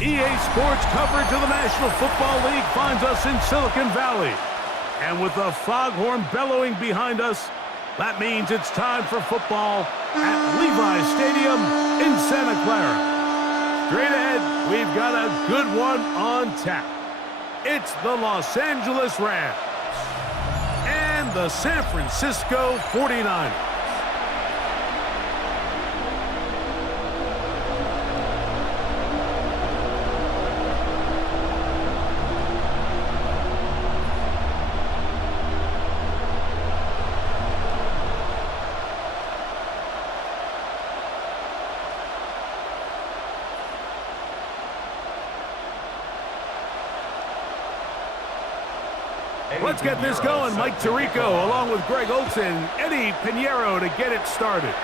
EA Sports coverage of the National Football League finds us in Silicon Valley. And with the foghorn bellowing behind us, that means it's time for football at Levi's Stadium in Santa Clara. Straight ahead, we've got a good one on tap. It's the Los Angeles Rams and the San Francisco 49ers. Let's get this going. Mike Tirico along with Greg Olson, Eddie Pinheiro to get it started.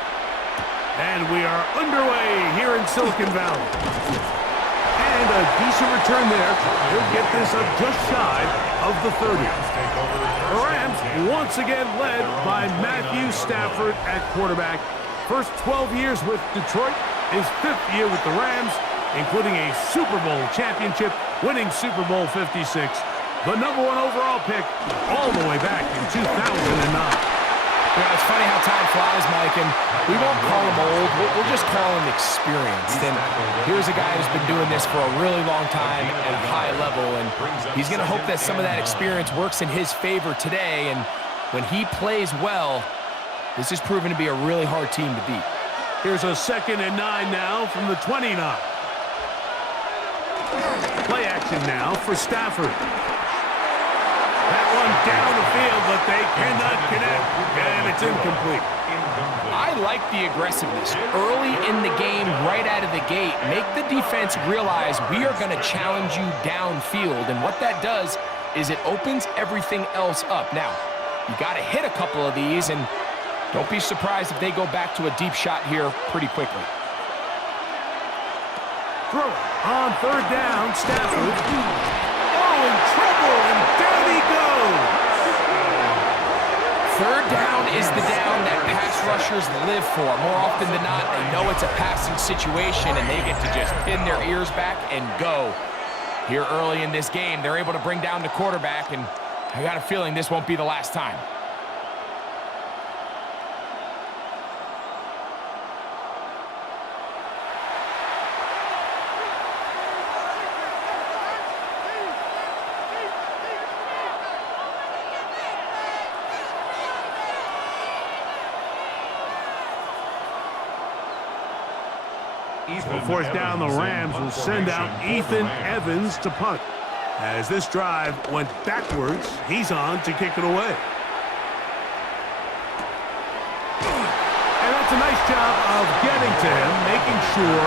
And we are underway here in Silicon Valley. And a decent return there. He'll get this up just shy of the 30. The Rams once again led by Matthew Stafford at quarterback. First 12 years with Detroit, his 5th year with the Rams, including a Super Bowl championship, winning Super Bowl 56. The #1 overall pick all the way back in 2009. Yeah, it's funny how time flies, Mike, and we won't call him old. We'll just call him experienced. And here's a guy who's been doing this for a really long time at a high level, and he's going to hope that some of that experience works in his favor today. And when he plays well, this is proven to be a really hard team to beat. Here's a 2nd and 9 now from the 29. Play action now for Stafford. That one down the field, but they cannot connect, and it's incomplete. I like the aggressiveness. Early in the game, right out of the gate, make the defense realize we are going to challenge you downfield, and what that does is it opens everything else up. Now, you got to hit a couple of these, and don't be surprised if they go back to a deep shot here pretty quickly. Throw it on 3rd down, Stafford. Oh, in trouble, and down he goes. 3rd down is the down that pass rushers live for. More often than not, they know it's a passing situation, and they get to just pin their ears back and go. Here early in this game, they're able to bring down the quarterback, and I got a feeling this won't be the last time. On 4th down, the Rams will send out Ethan Evans to punt. As this drive went backwards, he's on to kick it away. And that's a nice job of getting to him, making sure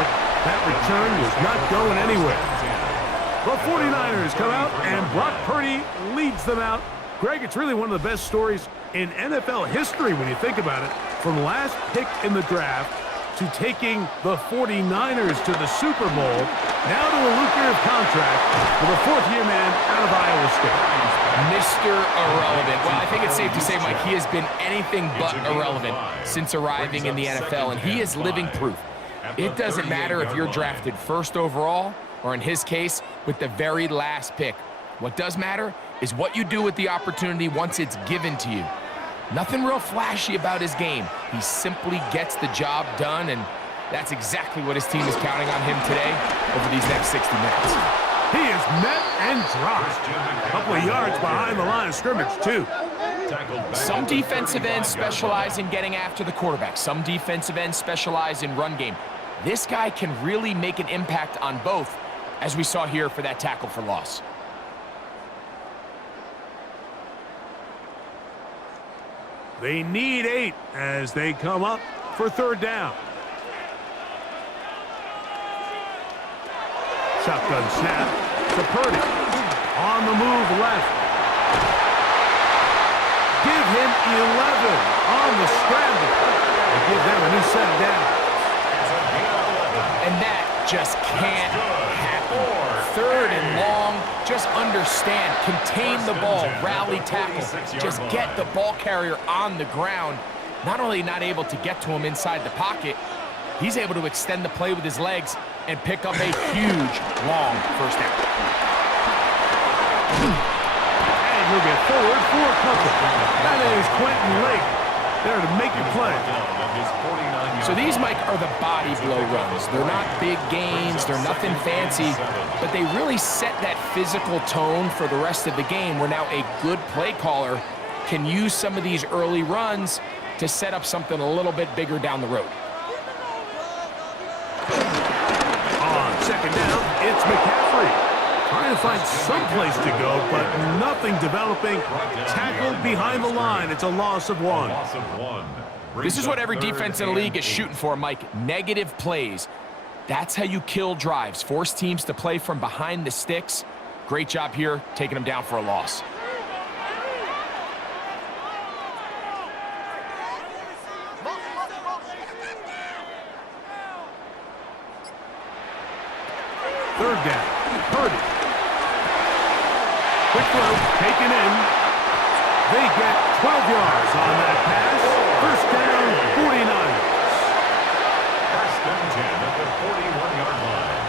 that return was not going anywhere. The 49ers come out, and Brock Purdy leads them out. Greg, it's really one of the best stories in NFL history when you think about it. From last pick in the draft to taking the 49ers to the Super Bowl, now to a lucrative contract with a 4th-year man out of Iowa State. Mr. Irrelevant. Well, I think it's safe to say, Mike, he has been anything but irrelevant since arriving in the NFL, and he is living proof. It doesn't matter if you're drafted 1st overall or, in his case, with the very last pick. What does matter is what you do with the opportunity once it's given to you. Nothing real flashy about his game. He simply gets the job done, and that's exactly what his team is counting on him today over these next 60 minutes. He is met and dropped. A couple of yards behind the line of scrimmage, too. Some defensive ends specialize in getting after the quarterback. Some defensive ends specialize in run game. This guy can really make an impact on both, as we saw here for that tackle for loss. They need 8 as they come up for 3rd down. Shotgun snap to Purdy. On the move left. Give him 11 on the scramble. And give them a new set of downs. And that just can't happen. 3rd and long, just understand, contain the ball, rally tackle, just get the ball carrier on the ground. Not only not able to get to him inside the pocket, he's able to extend the play with his legs and pick up a huge, long first down. And he'll get forward for a couple. That is Quentin Lake there to make a play. So these, Mike, are the body blow runs. They're not big gains, they're nothing fancy, but they really set that physical tone for the rest of the game, where now a good play caller can use some of these early runs to set up something a little bit bigger down the road. On second down, it's McCaffrey. Trying to find some place to go, but nothing developing. Tackled behind the line. It's a loss of 1. This is what every defense in the league is shooting for, Mike. Negative plays. That's how you kill drives. Force teams to play from behind the sticks. Great job here, taking them down for a loss. Third down. Purdy. Quick throw, taken in. They get 12 yards on that pass. First down, 49ers. First and 10 at the 41-yard line.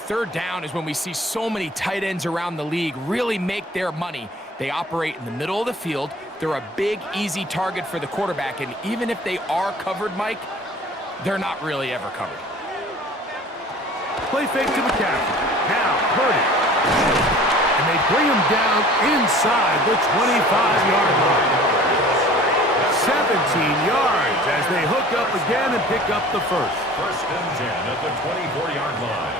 Third down is when we see so many tight ends around the league really make their money. They operate in the middle of the field. They're a big, easy target for the quarterback, and even if they are covered, Mike, they're not really ever covered. Play fake to McCaffrey. Now, Purdy. And they bring him down inside the 25-yard line. 17 yards as they hook up again and pick up the first. First and 10 at the 24-yard line.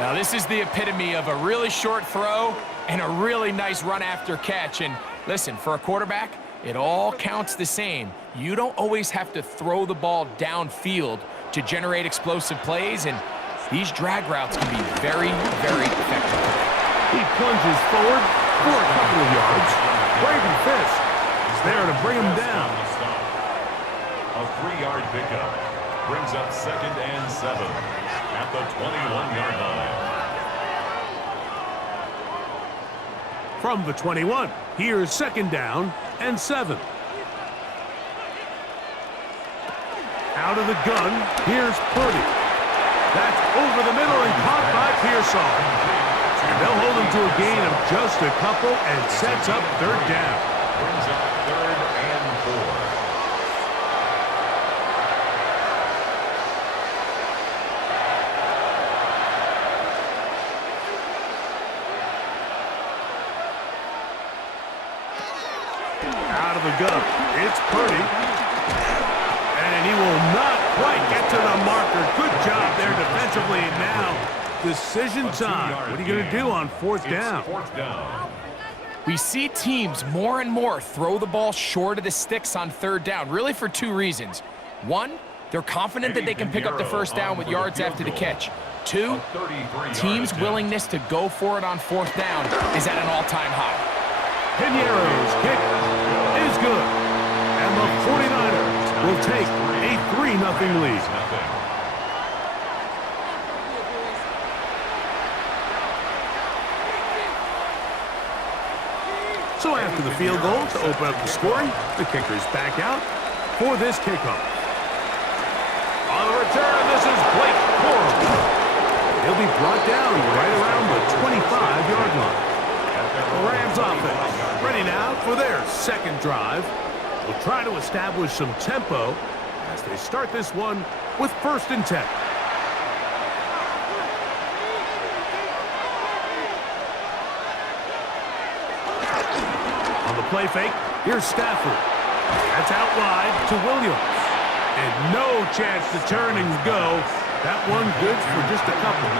Now, this is the epitome of a really short throw and a really nice run after catch. And listen, for a quarterback, it all counts the same. You don't always have to throw the ball downfield to generate explosive plays, and these drag routes can be very, very effective. He plunges forward for a couple of yards. Braden Fisk is there to bring him down. A 3-yard pickup brings up second and 7 at the 21-yard line. From the 21, here's second down and 7. Out of the gun, here's Purdy. That's over the middle and caught by Pearsall. And they'll hold him to a gain of just a couple and sets up third down. Brings up third and 4. Out of the gun, it's Purdy. And he will not quite get to the marker. Good job there defensively. Now, decision time. What are you going to do on fourth down? We see teams more and more throw the ball short of the sticks on third down, really for 2 reasons. 1, they're confident that they can pick up the first down with yards after the catch. 2, teams' willingness to go for it on fourth down is at an all-time high. Piniero's kick is good. And the 49ers will take a 3-0 lead. So after the field goal to open up the scoring, the kicker's back out for this kickoff. On the return, this is Blake Corum. He'll be brought down right around the 25-yard line. The Rams offense ready now for their second drive. Will try to establish some tempo as they start this one with first and 10. On the play fake, here's Stafford. That's out wide to Williams. And no chance to turn and go. That one good for just a couple.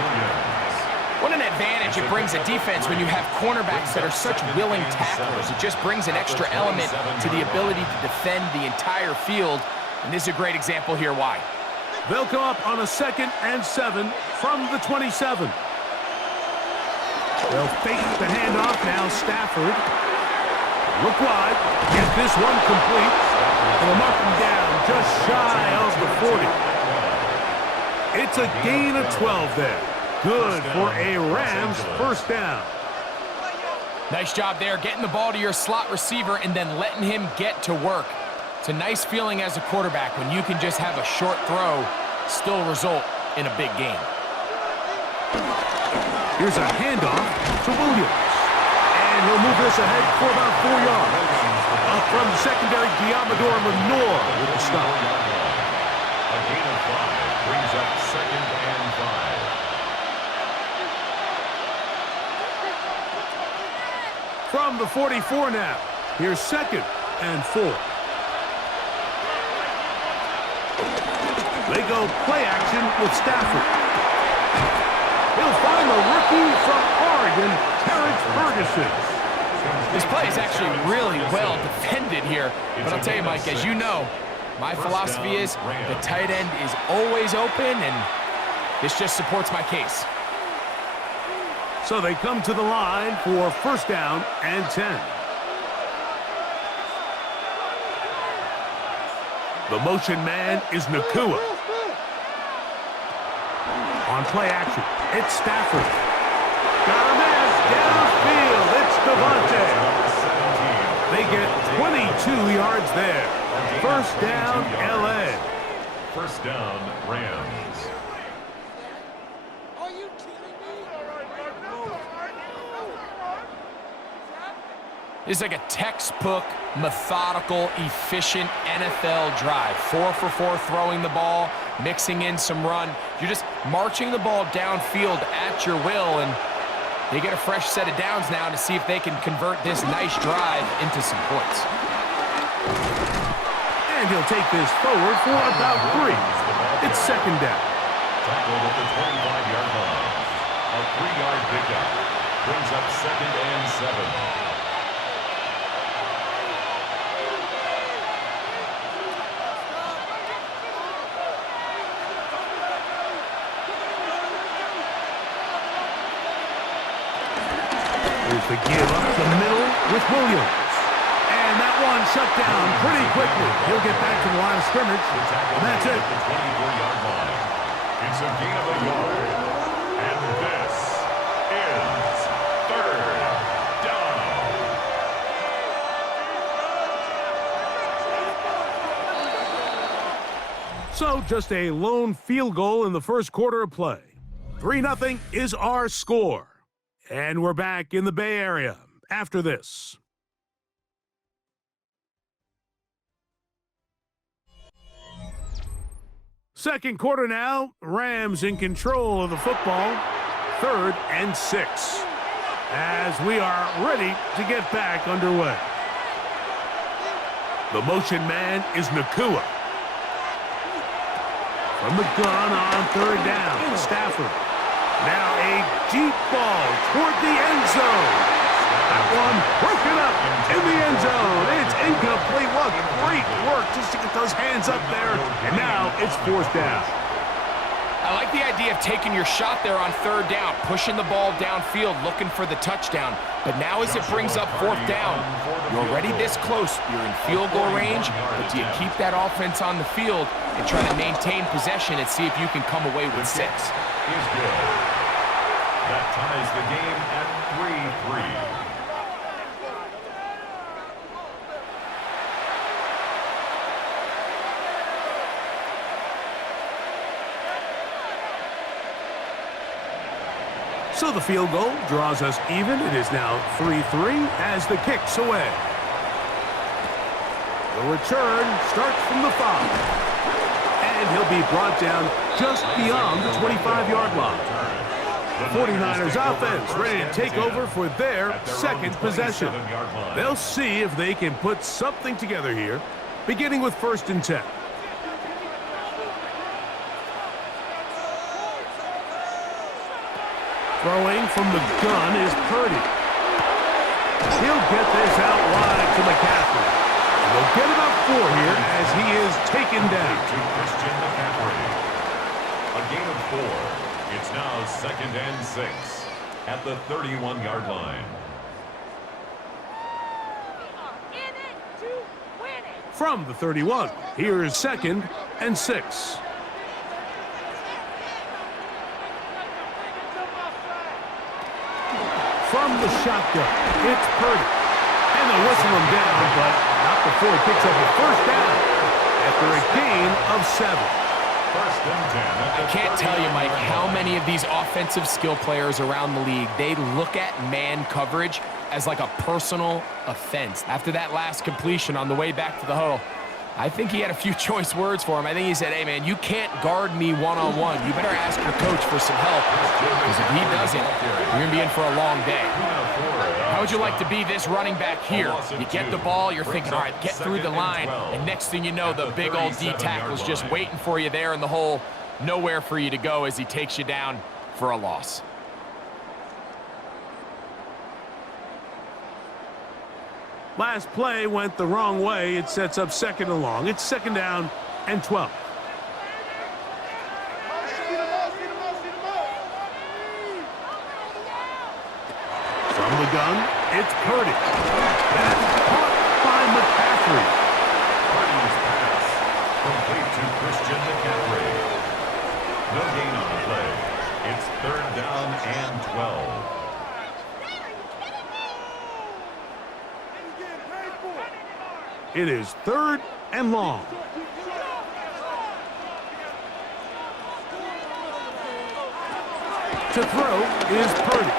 What an advantage it brings a defense when you have cornerbacks that are such willing tacklers. It just brings an extra element to the ability to defend the entire field. And this is a great example here why. They'll come up on a second and 7 from the 27. They'll fake the handoff now. Stafford. Look wide. Get this one complete. And they'll mark him down just shy of the 40. It's a gain of 12 there. Good for a Rams first down. Nice job there, getting the ball to your slot receiver and then letting him get to work. It's a nice feeling as a quarterback when you can just have a short throw, still result in a big game. Here's a handoff to Williams. And he'll move this ahead for about 4 yards. Up from the secondary, Diamador Lenore with the stop. A gain of 5 brings up 2nd and 5. From the 44 now, here's 2nd and 4. They go play action with Stafford. He'll find the rookie from Oregon, Terrence Ferguson. This play is actually really well defended here. But I'll tell you, Mike, as you know, my philosophy is the tight end is always open, and this just supports my case. So they come to the line for 1st down and 10. The motion man is Nakua. On play action, it's Stafford. Got him in, downfield, it's Devontae. They get 22 yards there. 1st down, LA. 1st down, Rams. Are you kidding me? This is like a textbook, methodical, efficient NFL drive. 4 for 4 throwing the ball, mixing in some run. You're just marching the ball downfield at your will, and they get a fresh set of downs now to see if they can convert this nice drive into some points. And he'll take this forward for about 3. It's 2nd down. Tackled at the 25-yard line. A 3-yard pickup brings up 2nd and 7. Here's the give up the middle with Williams. And that one shut down pretty quickly. He'll get back to the line of scrimmage. And that's it. The 24-yard line. It's a gain of a yard. And this is 3rd down. So just a lone field goal in the 1st quarter of play. 3-0 is our score. And we're back in the Bay Area after this. Second quarter now, Rams in control of the football. 3rd and 6. As we are ready to get back underway. The motion man is Nakua. From the gun on 3rd down, Stafford. Now a deep ball toward the end zone. That one broken up in the end zone. It's incomplete. What great work just to get those hands up there. And now it's 4th down. I like the idea of taking your shot there on 3rd down, pushing the ball downfield, looking for the touchdown. But now as it brings up 4th down, you're already this close. You're in field goal range, but do you keep that offense on the field and try to maintain possession and see if you can come away with 6? Is good. That ties the game at 3-3. So the field goal draws us even. It is now 3-3 as the kick's away. The return starts from the 5. And he'll be brought down just beyond the 25-yard line. The 49ers offense ready to take over for their 2nd possession. They'll see if they can put something together here, beginning with 1st and 10. Throwing from the gun is Purdy. He'll get this out wide to McCaffrey. And they'll get about 4 here as he is taken down. To Christian McCaffrey. A gain of 4. It's now 2nd and 6 at the 31-yard line. From the 31, here's 2nd and 6. from the shotgun. It's Purdy. And they'll whistle him down, but not before he picks up a first down after a gain of 7. First and 10. I can't tell you, Mike, how many of these offensive skill players around the league, they look at man coverage as like a personal offense. After that last completion on the way back to the huddle, I think he had a few choice words for him. I think he said, hey, man, you can't guard me one-on-one. You better ask your coach for some help, because if he doesn't, you're going to be in for a long day. How would you like to be this running back here? You get the ball, you're thinking, all right, get through the line, and next thing you know, the big old D tackle's just waiting for you there in the hole, nowhere for you to go as he takes you down for a loss. Last play went the wrong way. It sets up second and long. It's second down and 12. From the gun, it's Purdy. That's caught by McCaffrey. Purdy's pass complete to Christian McCaffrey. No gain on the play. It's third down and 12. It is third and long. To throw is Purdy.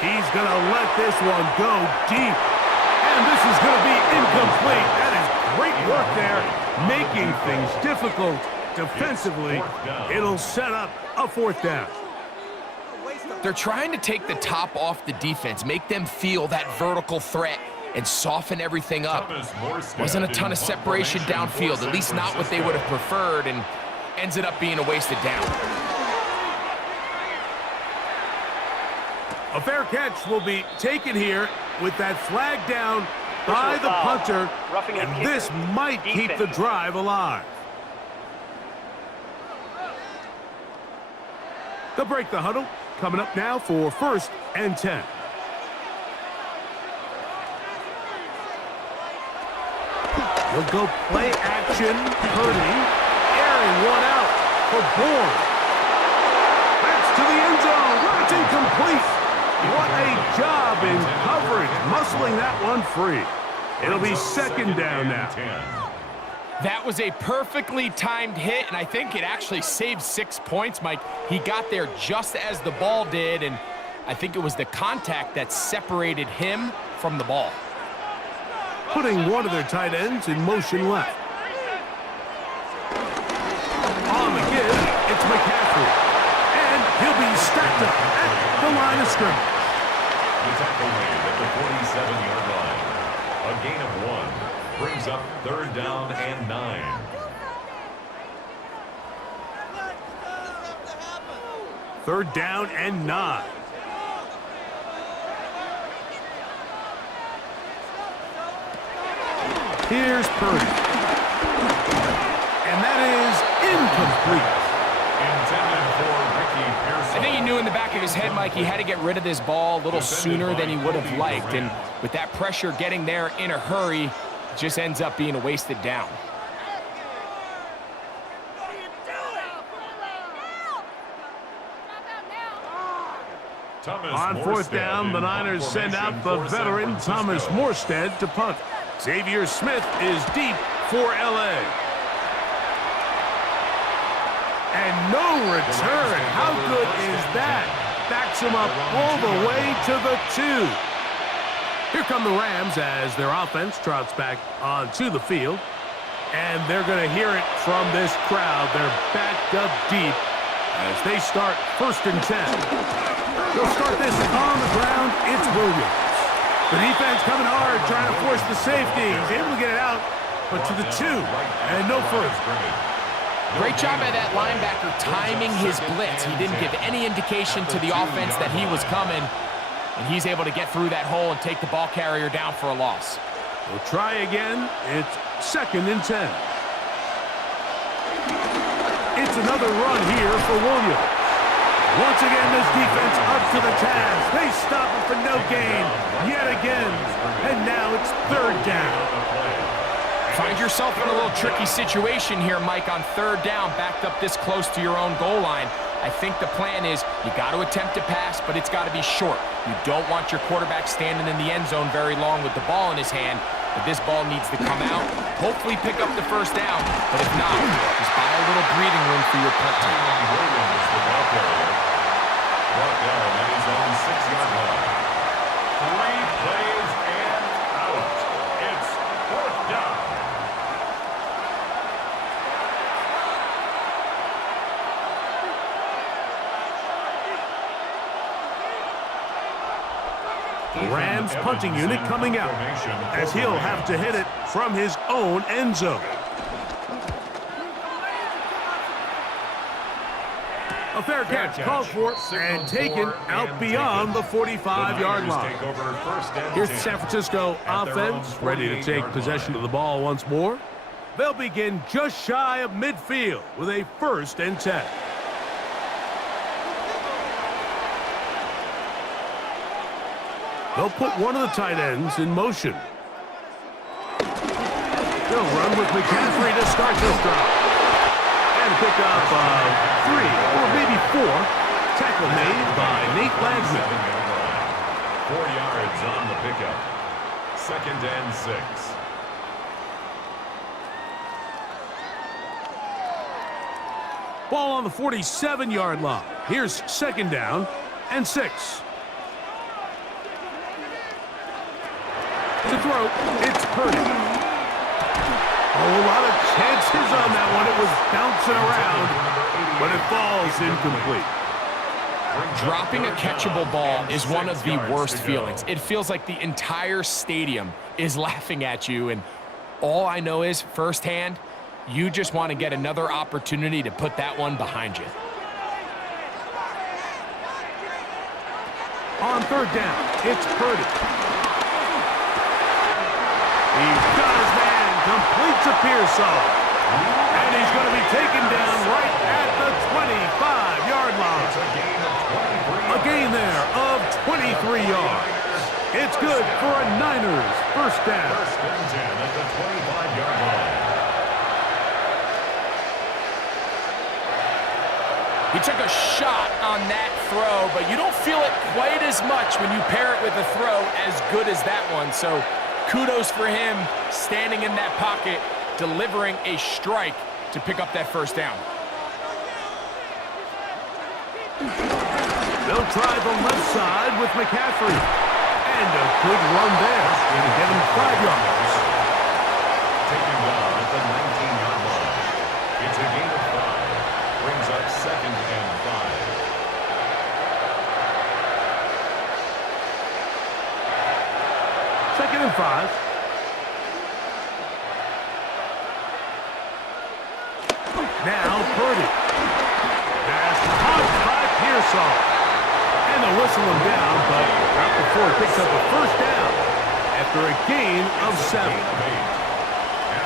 He's going to let this one go deep. And this is going to be incomplete. That is great work there, making things difficult defensively. It'll set up a fourth down. They're trying to take the top off the defense, make them feel that vertical threat, and soften everything up. Wasn't a ton of separation downfield, at least not what they would have preferred, and ends it up being a wasted down. A fair catch will be taken here with that flag down by the punter, and this might keep the drive alive. They'll break the huddle. Coming up now for first and 10. He'll go play action. Purdy airing one out for Bourne. That's to the end zone. It's incomplete. What a job in coverage, muscling that one free. It'll be second down now. That was a perfectly timed hit, and I think it actually saved 6 points, Mike. He got there just as the ball did, and I think it was the contact that separated him from the ball. Putting one of their tight ends in motion left. On the give, it's McCaffrey. And he'll be stacked up at the line of scrimmage. The tackle made at the 47-yard line. A gain of 1 brings up third down and 9. Third down and 9. Here's Purdy. And that is incomplete. Intended for Ricky Pearson. I think he knew in the back of his head, Mike, he had to get rid of this ball a little sooner than he would have liked. And with that pressure getting there in a hurry, it just ends up being a wasted down. On fourth down, the Niners send out the veteran Thomas Morstead to punt. Xavier Smith is deep for L.A. And no return. How good is that? Backs him up all the way to the 2. Here come the Rams as their offense trots back onto the field. And they're going to hear it from this crowd. They're backed up deep as they start first and 10. They'll start this on the ground. It's Williams. The defense coming hard, trying to force the safety. He's able to get it out, but to the 2, and no further. Great job by that linebacker timing his blitz. He didn't give any indication to the offense that he was coming, and he's able to get through that hole and take the ball carrier down for a loss. We'll try again. It's second and 10. It's another run here for Williams. Once again, this defense up to the task. They stop it for no gain yet again. And now it's third down. Find yourself in a little tricky situation here, Mike, on third down, backed up this close to your own goal line. I think the plan is you got to attempt to pass, but it's got to be short. You don't want your quarterback standing in the end zone very long with the ball in his hand, but this ball needs to come out, hopefully pick up the first down, but if not, just buy a little breathing room for your punt team. Williams, the ball carrier, brought down at his own 6-yard line. 3 plays and out. It's 4th down. Rams punting unit coming out, as he'll have to hit it from his own end zone. A fair catch called for and taken out beyond the 45-yard line. Here's the San Francisco offense, ready to take possession of the ball once more. They'll begin just shy of midfield with a 1st and 10. They'll put one of the tight ends in motion. They'll run with McCaffrey to start this drive. And pick up 3 or maybe 4. Tackle made by Nate Lagsman. 4 yards on the pickup. 2nd and 6. Ball on the 47-yard line. Here's 2nd down and 6. To throw, it's Purdy. A lot of chances on that one. It was bouncing around, but it falls incomplete. Dropping a catchable ball is one of the worst feelings. It feels like the entire stadium is laughing at you, and all I know is, firsthand, you just want to get another opportunity to put that one behind you. On 3rd down, it's Purdy. He's got his man, completes a Pearsall. And he's going to be taken down right at the 25-yard line. A gain there of 23 yards. It's good for a Niners 1st down. 1st and 10 at the 25-yard line. He took a shot on that throw, but you don't feel it quite as much when you pair it with a throw as good as that one. So kudos for him standing in that pocket, delivering a strike to pick up that 1st down. They'll try the left side with McCaffrey. And a good run there. Going to get him 5 yards. Taken down at the 19-yard line. It's a gain of 5. Brings up 2nd and 5. 2nd and 5. Now Purdy. Pass caught by Pearsall. And they'll whistle him down, but not before he picks up a 1st down after a gain of 7.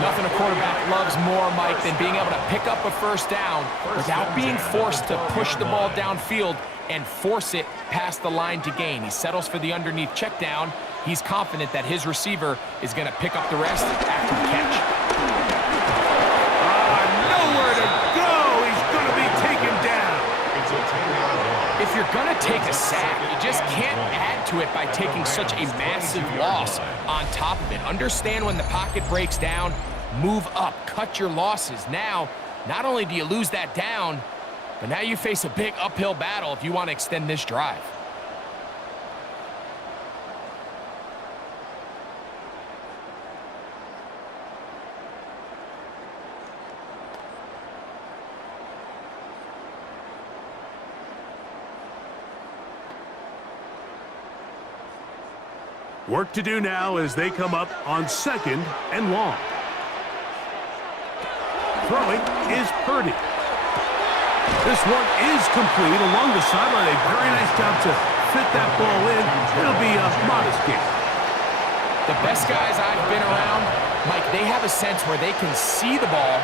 Nothing a quarterback loves more, Mike, than being able to pick up a 1st down without being forced to push the ball downfield and force it past the line to gain. He settles for the underneath check down. He's confident that his receiver is going to pick up the rest after the catch. Nowhere to go. He's going to be taken down. If you're going to take a sack, you just can't add to it by taking such a massive loss on top of it. Understand when the pocket breaks down, move up, cut your losses. Now, not only do you lose that down, but now you face a big uphill battle if you want to extend this drive. Work to do now as they come up on 2nd and long. Throwing is Purdy. This one is complete along the sideline. A very nice job to fit that ball in. It'll be a modest gain. The best guys I've been around, Mike, they have a sense where they can see the ball,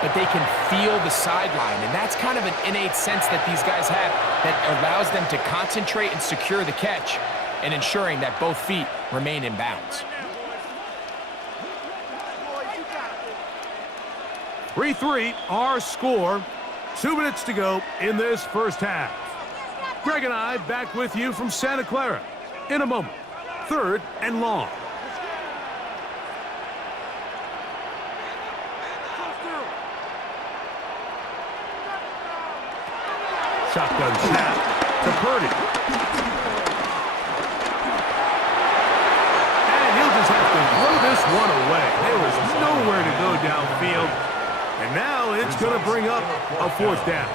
but they can feel the sideline. And that's kind of an innate sense that these guys have that allows them to concentrate and secure the catch and ensuring that both feet remain in bounds. 3-3, our score. 2 minutes to go in this first half. Greg and I back with you from Santa Clara. In a moment, 3rd and long. Shotgun snap to Purdy. And he'll just have to throw this one away. There was nowhere to go downfield. And now it's going to bring up a 4th down.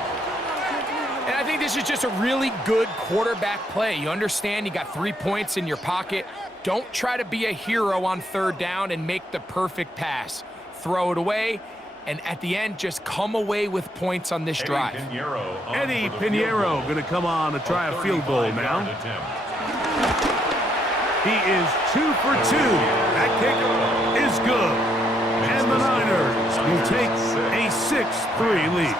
And I think this is just a really good quarterback play. You understand you got 3 points in your pocket. Don't try to be a hero on 3rd down and make the perfect pass. Throw it away, and at the end, just come away with points on this drive. Eddie Pinheiro going to come on to try a field goal now. He is 2 for 2. That kick is good. And the Niners will take a 6-3 lead.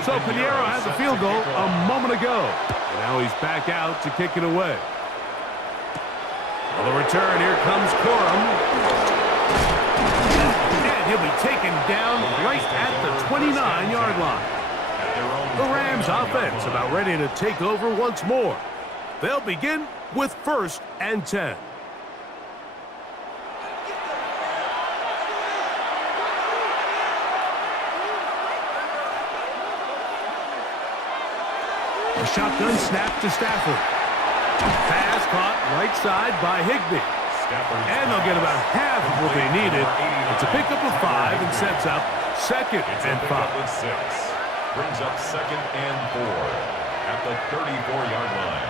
So Pinheiro has a field goal a moment ago. And now he's back out to kick it away. On the return, here comes Corum. And he'll be taken down right at the 29-yard line. The Rams offense about ready to take over once more. They'll begin with 1st and 10. A shotgun snap to Stafford. Pass caught right side by Higbee. And they'll get about half of what they needed. It's a pickup of 5 and sets up 2nd and 5. Brings up 2nd and 4 at the 34-yard line.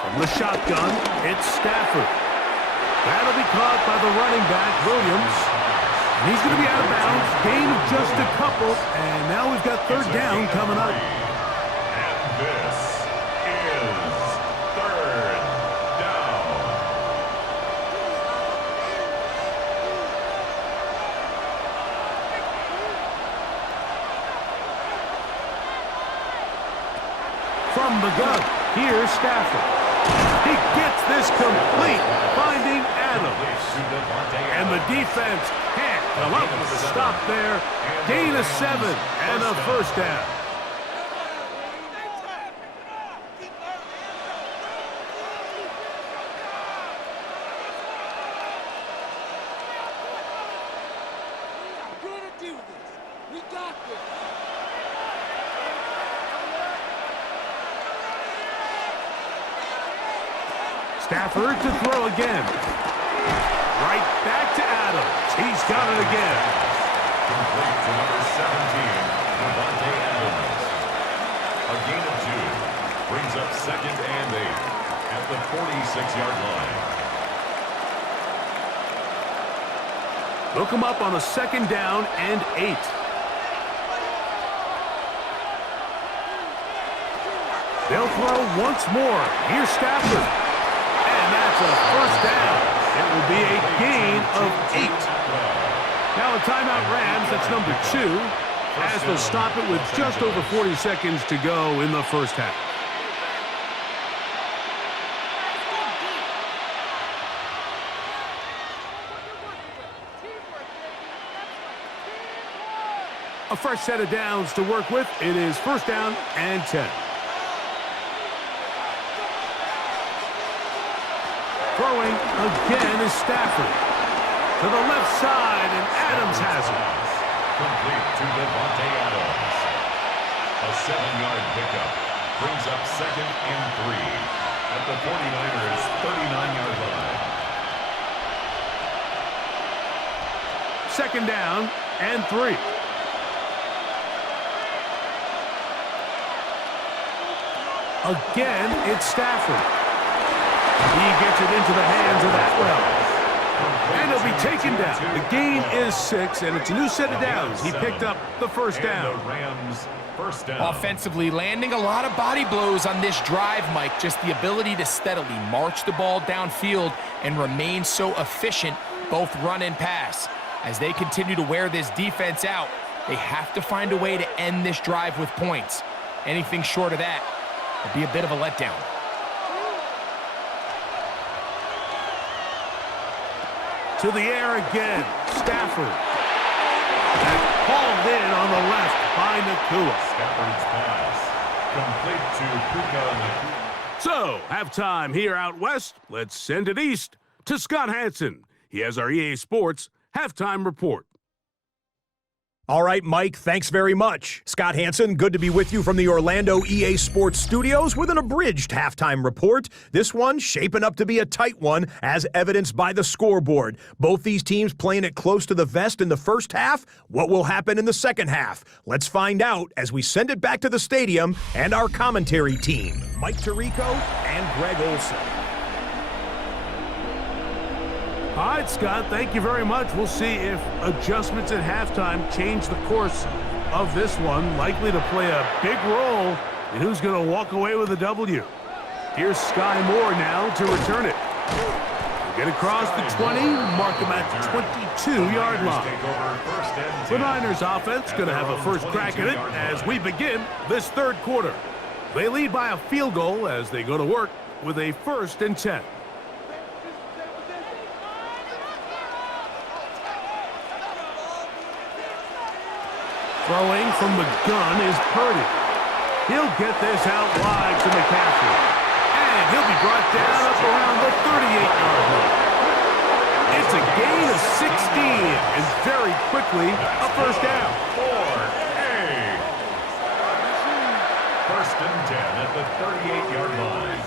From the shotgun, it's Stafford. That'll be caught by the running back, Williams. And he's going to be out of bounds. Gain of just a couple. And now we've got 3rd down coming up. And this is 3rd down. From the gun, here's Stafford. He gets this complete, finding Adams. And the defense can't come up with a stop there. Gain of 7 and a 1st down. We're going to do this. We got this. Stafford to throw again. Right back to Adams. He's got it again. Complete to number 17, Devontae Adams. A gain of 2. Brings up 2nd and 8 at the 46-yard line. They'll come up on a 2nd down and 8. They'll throw once more. Here's Stafford. And that's a 1st down. It will be a gain of 8. Now a timeout Rams, that's number 2, as they'll stop it with just over 40 seconds to go in the first half. A fresh set of downs to work with. It is 1st down and 10. Throwing again is Stafford. To the left side, and Adams has it. Complete to Devontae Adams. A 7-yard pickup. Brings up 2nd and 3 at the 49ers' 39-yard line. 2nd down and 3. Again, it's Stafford. He gets it into the hands of Atwell. And he'll be taken down. The gain is 6, and it's a new set of downs. He picked up the 1st down. The Rams' 1st down. Offensively, landing a lot of body blows on this drive, Mike. Just the ability to steadily march the ball downfield and remain so efficient, both run and pass. As they continue to wear this defense out, they have to find a way to end this drive with points. Anything short of that would be a bit of a letdown. To the air again. Stafford. That's hauled in on the left by Nakua. Stafford's pass complete to Puka Nakua. So, halftime here out west. Let's send it east to Scott Hansen. He has our EA Sports halftime report. All right, Mike, thanks very much. Scott Hansen, good to be with you from the Orlando EA Sports Studios with an abridged halftime report. This one shaping up to be a tight one, as evidenced by the scoreboard. Both these teams playing it close to the vest in the first half. What will happen in the second half? Let's find out as we send it back to the stadium and our commentary team, Mike Tirico and Greg Olson. All right, Scott, thank you very much. We'll see if adjustments at halftime change the course of this one. Likely to play a big role in who's going to walk away with a W. Here's Sky Moore now to return it. Get across the 20, mark him at the 22-yard line. The Niners offense going to have a first crack at it as we begin this third quarter. They lead by a field goal as they go to work with a 1st and 10. Throwing from the gun is Purdy. He'll get this out wide to McCaffrey. And he'll be brought down up around the 38-yard line. It's a gain of 16, and very quickly, a first down. 4A. 1st and 10 at the 38-yard line.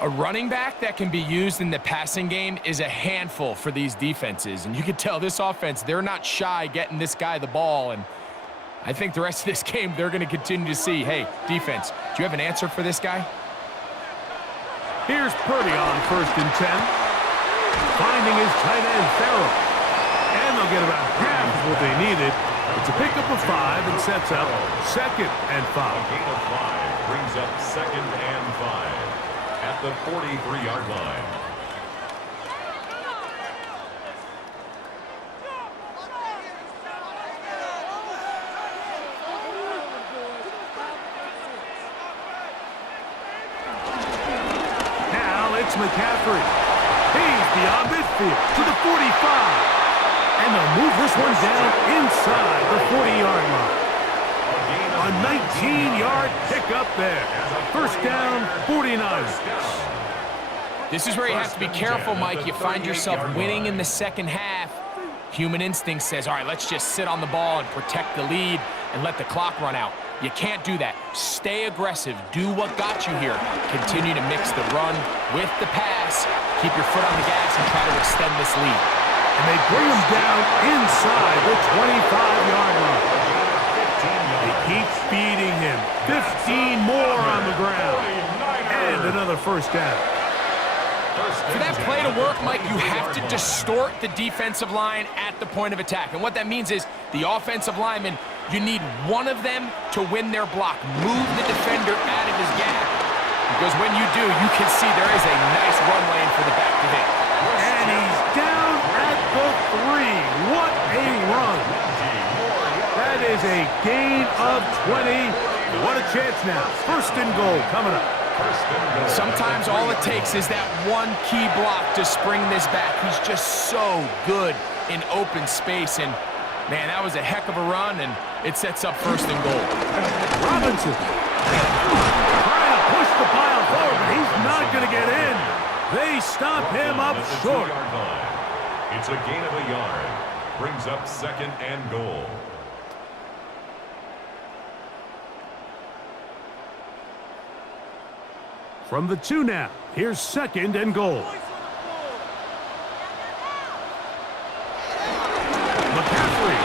A running back that can be used in the passing game is a handful for these defenses. And you can tell this offense, they're not shy getting this guy the ball. And I think the rest of this game, they're going to continue to see, hey, defense, do you have an answer for this guy? Here's Purdy on 1st and 10. Finding his tight end, Farrell. And they'll get about half of what they needed. It's a pickup of 5 and sets up 2nd and 5. A gain of 5 brings up 2nd and 5 at the 43-yard line. Now it's McCaffrey. He's beyond midfield to the 45. And they'll move this one down inside the 40-yard line. A 19-yard pickup there. 1st down, 49ers. This is where you have to be careful, Mike. You find yourself winning in the second half. Human instinct says, all right, let's just sit on the ball and protect the lead and let the clock run out. You can't do that. Stay aggressive. Do what got you here. Continue to mix the run with the pass. Keep your foot on the gas and try to extend this lead. And they bring him down inside the 25-yard line. They keep feeding him. 15 more on the ground. And another 1st down. For that play to work, Mike, you have to distort the defensive line at the point of attack. And what that means is the offensive lineman, you need one of them to win their block. Move the defender out of his gap. Because when you do, you can see there is a nice run lane for the back to hit. And he's down at the 3. What a run. That is a gain of 20. What a chance now. 1st and goal coming up. Sometimes all it takes is that one key block to spring this back. He's just so good in open space. And, man, that was a heck of a run, and it sets up 1st and goal. Robinson trying to push the pile forward, but he's not going to get in. They stop him up short. It's a gain of a yard. Brings up 2nd and goal. From the 2 now, here's 2nd and goal. McCaffrey.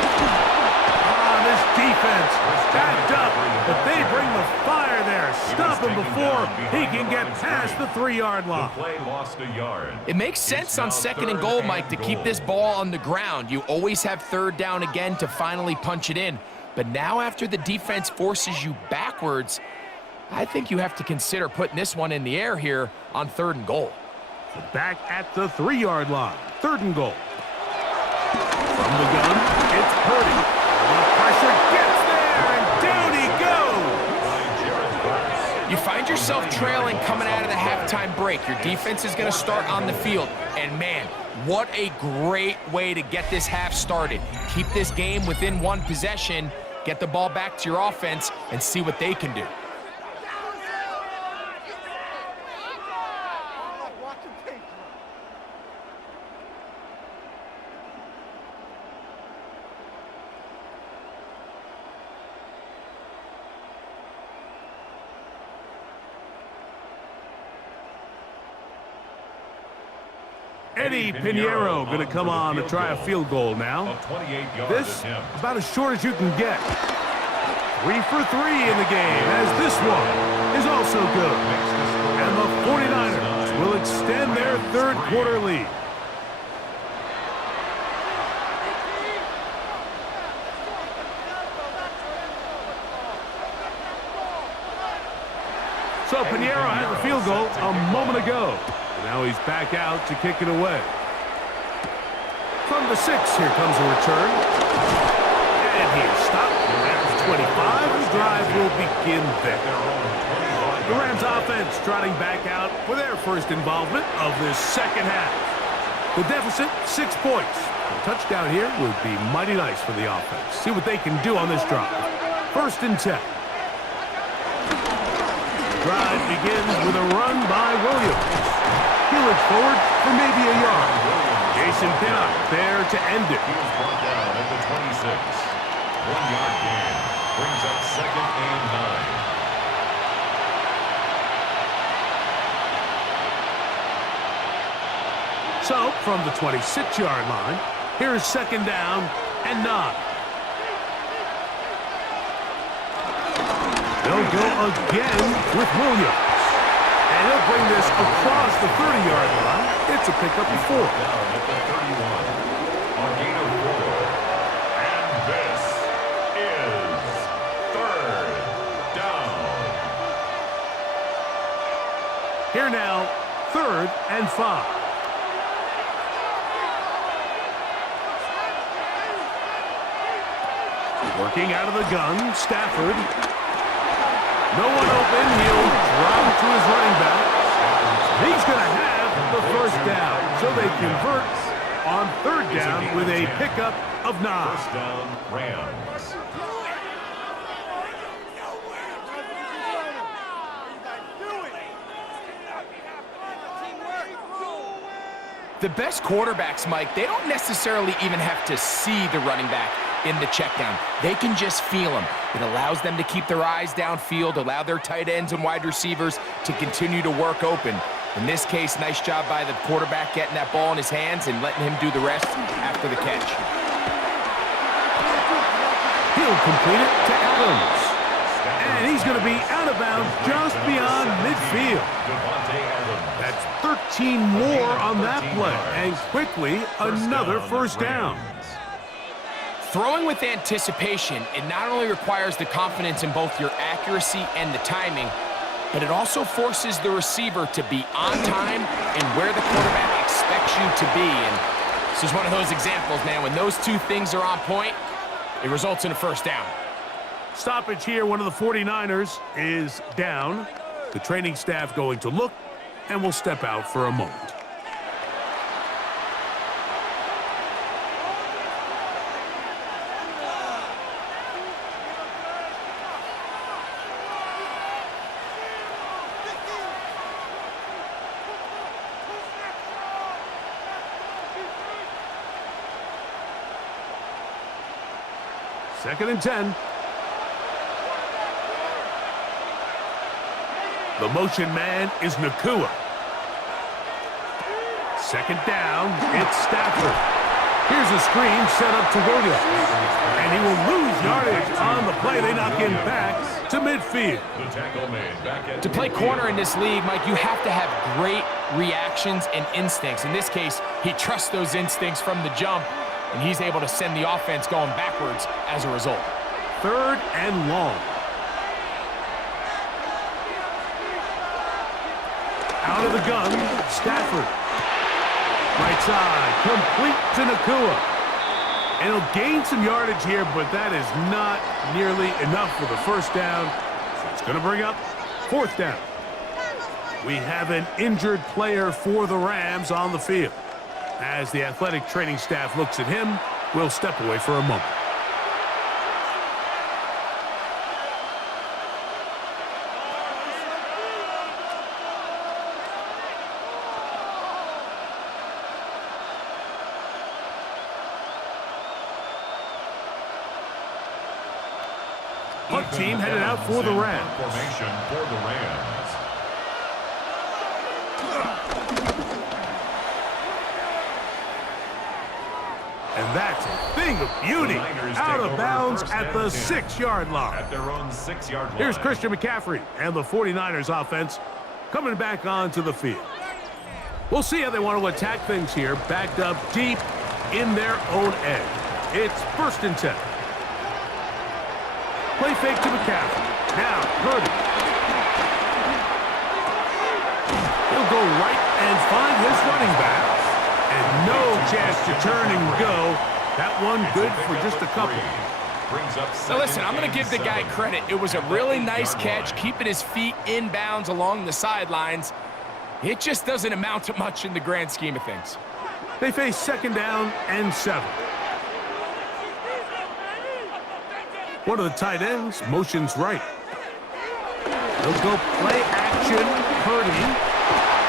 This defense backed up, but they bring the fire there. Stop him before he can get past the 3-yard line. The play lost a yard. It makes sense on 2nd and goal, Mike, to keep this ball on the ground. You always have 3rd down again to finally punch it in. But now after the defense forces you backwards, I think you have to consider putting this one in the air here on 3rd and goal. Back at the 3-yard line. 3rd and goal. From the gun, it's Purdy. The pressure gets there, and down he goes. You find yourself trailing coming out of the halftime break. Your defense is going to start on the field. And, man, what a great way to get this half started. Keep this game within 1 possession, get the ball back to your offense, and see what they can do. Eddie Pinheiro going to come on to try a field goal now. This about as short as you can get. 3 for 3 in the game, as this one is also good. And the 49ers will extend their 3rd quarter lead. So Pinheiro had the field goal a moment ago. Now he's back out to kick it away. From the 6, here comes a return. And he is stopped at the 25. The drive will begin there. The Rams offense trotting back out for their first involvement of this second half. The deficit, 6 points. A touchdown here would be mighty nice for the offense. See what they can do on this drive. 1st and 10. The drive begins with a run by Williams. He'll look forward for maybe a yard. Jason Pinnock there to end it. He was brought down at the 26. 1-yard gain brings up 2nd and 9. So, from the 26-yard line, here's 2nd down and 9. They'll go again with Williams. And he'll bring this across the 30-yard line. It's a pickup of 4. Down at the 31. A gain of 4. And this is 3rd down. Here now, 3rd and 5. Working out of the gun, Stafford. No one open. He'll drop to his running back. He's going to have the 1st down. So they convert on 3rd down with a pickup of 9. 1st down, Rams. The best quarterbacks, Mike, they don't necessarily even have to see the running back in the check down. They can just feel him. It allows them to keep their eyes downfield, allow their tight ends and wide receivers to continue to work open. In this case, nice job by the quarterback getting that ball in his hands and letting him do the rest after the catch. He'll complete it to Adams. And he's going to be out of bounds just beyond midfield. That's 13 more on that play. And quickly, another 1st down. Throwing with anticipation, it not only requires the confidence in both your accuracy and the timing, but it also forces the receiver to be on time and where the quarterback expects you to be. And this is one of those examples, man. When those 2 things are on point, it results in a 1st down. Stoppage here. One of the 49ers is down. The training staff going to look, and will step out for a moment. Second and 10. The motion man is Nakua. 2nd down, it's Stafford. Here's a screen set up to Williams. And he will lose yardage on the play. They knock him back to midfield. The tackle made back at To play corner in this league, Mike, you have to have great reactions and instincts. In this case, he trusts those instincts from the jump, and he's able to send the offense going backwards as a result. 3rd and long. Out of the gun, Stafford. Right side, complete to Nakua. And he'll gain some yardage here, but that is not nearly enough for the first down. So it's going to bring up fourth down. We have an injured player for the Rams on the field. As the athletic training staff looks at him, we'll step away for a moment. Punt team headed out for the Rams. Formation for the Rams. And that's a thing of beauty. Out of bounds at the 6-yard line. At their own 6-yard line. Here's Christian McCaffrey and the 49ers offense coming back onto the field. We'll see how they want to attack things here, backed up deep in their own end. It's 1st and 10. Play fake to McCaffrey. Now, Purdy. He'll go right and find his running back. And no chance to turn and go. That one good for just a couple. Now listen, I'm going to give the guy credit. It was a really nice catch, keeping his feet inbounds along the sidelines. It just doesn't amount to much in the grand scheme of things. They face 2nd down and 7. One of the tight ends motions right. They'll go play action. Purdy.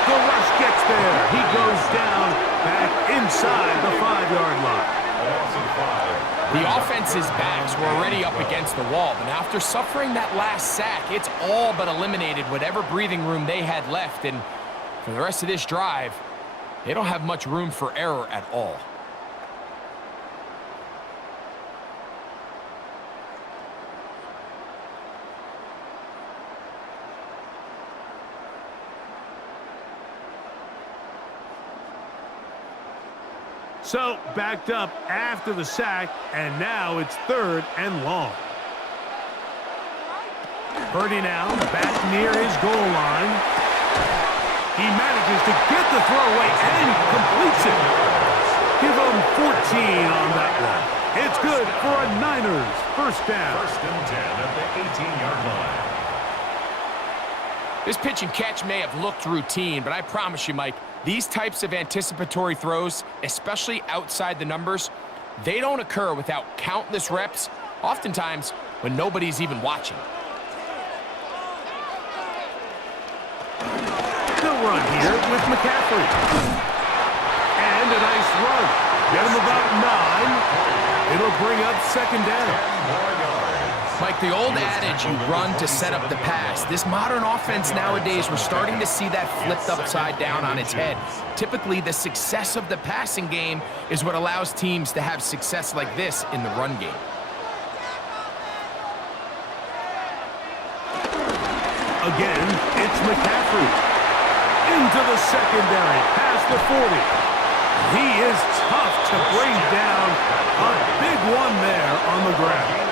The rush gets there. He goes down back inside the 5-yard line. The offense's backs were already up against the wall, but after suffering that last sack, it's all but eliminated whatever breathing room they had left, and for the rest of this drive, they don't have much room for error at all. So, backed up after the sack, and now it's 3rd and long. Purdy now back near his goal line. He manages to get the throw away and completes it. Give him 14 on that one. It's good for a Niners 1st down. 1st and 10 at the 18-yard line. This pitch and catch may have looked routine, but I promise you, Mike, these types of anticipatory throws, especially outside the numbers, they don't occur without countless reps, oftentimes when nobody's even watching. They'll run here with McCaffrey. And a nice run. Get him about 9. It'll bring up 2nd down. Mike, the old adage, you run to set up the pass. This modern offense nowadays, we're starting to see that flipped upside down on its head. Typically, the success of the passing game is what allows teams to have success like this in the run game. Again, it's McCaffrey. Into the secondary, past the 40. He is tough to bring down. A big one there on the ground.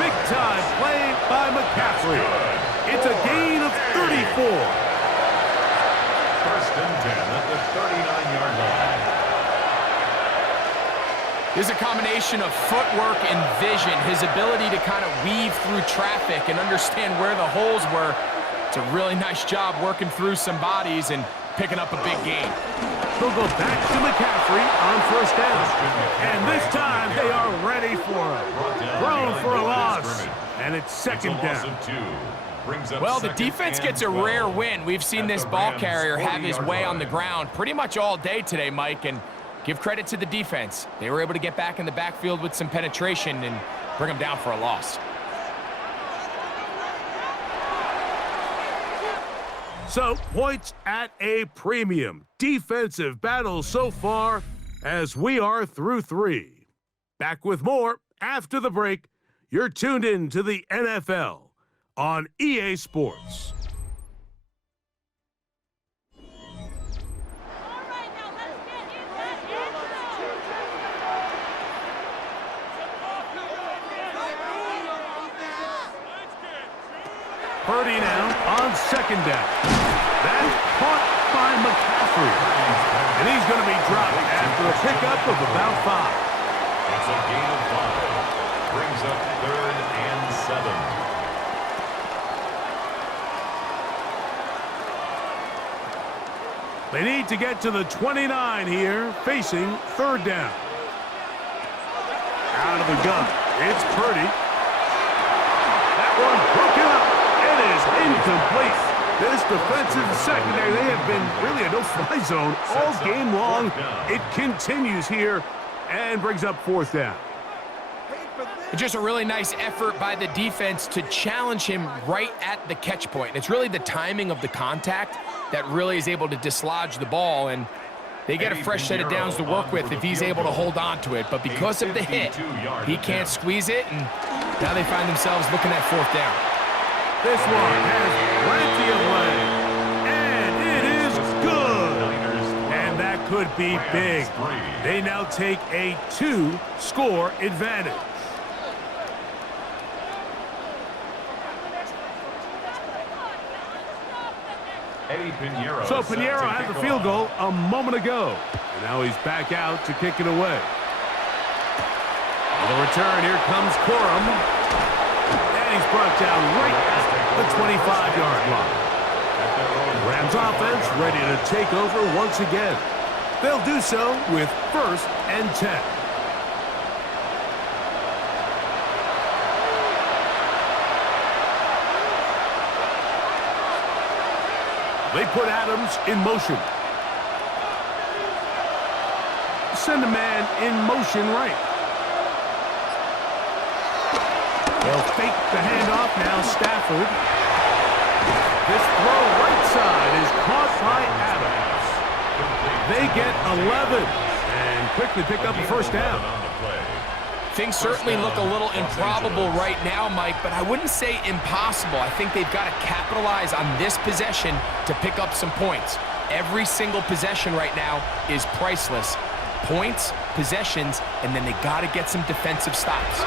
Big time play by McCaffrey. It's a gain of 34. 1st and 10 at the 39-yard line. There's a combination of footwork and vision, his ability to kind of weave through traffic and understand where the holes were. It's a really nice job working through some bodies and picking up a big gain. They'll go back to McCaffrey on 1st down. And this time they are ready for him. Thrown for a loss. And it's 2nd down. Well, the defense gets a rare win. We've seen this ball carrier have his way on the ground pretty much all day today, Mike, and give credit to the defense. They were able to get back in the backfield with some penetration and bring them down for a loss. So, points at a premium. Defensive battle so far as we are through 3. Back with more after the break. You're tuned in to the NFL on EA Sports. Purdy now on 2nd down. That's caught by McCaffrey. And he's going to be dropped after a pickup of about 5. It's a gain of 5. Brings up 3rd and 7. They need to get to the 29 here, facing 3rd down. Out of the gun, it's Purdy. That one broken up. It is incomplete. This defensive secondary, they have been really a no-fly zone all game long. It continues here and brings up 4th down. Just a really nice effort by the defense to challenge him right at the catch point. It's really the timing of the contact that really is able to dislodge the ball, and they get a fresh set of downs to work with if he's able to hold on to it. But because of the hit, he can't squeeze it, and now they find themselves looking at 4th down. This one has plenty of leg, and it is good. And that could be big. They now take a 2-score advantage. So Pinheiro had the field goal a moment ago. And now he's back out to kick it away. On the return, here comes Corum. And he's brought down right at the 25-yard line. Rams offense ready to take over once again. They'll do so with 1st and 10. They put Adams in motion. Send a man in motion right. They'll fake the handoff. Now Stafford. This throw right side is caught by Adams. They get 11 and quickly pick up a 1st down. Things certainly look a little improbable right now, Mike, but I wouldn't say impossible. I think they've got to capitalize on this possession to pick up some points. Every single possession right now is priceless. Points, possessions, and then they got to get some defensive stops.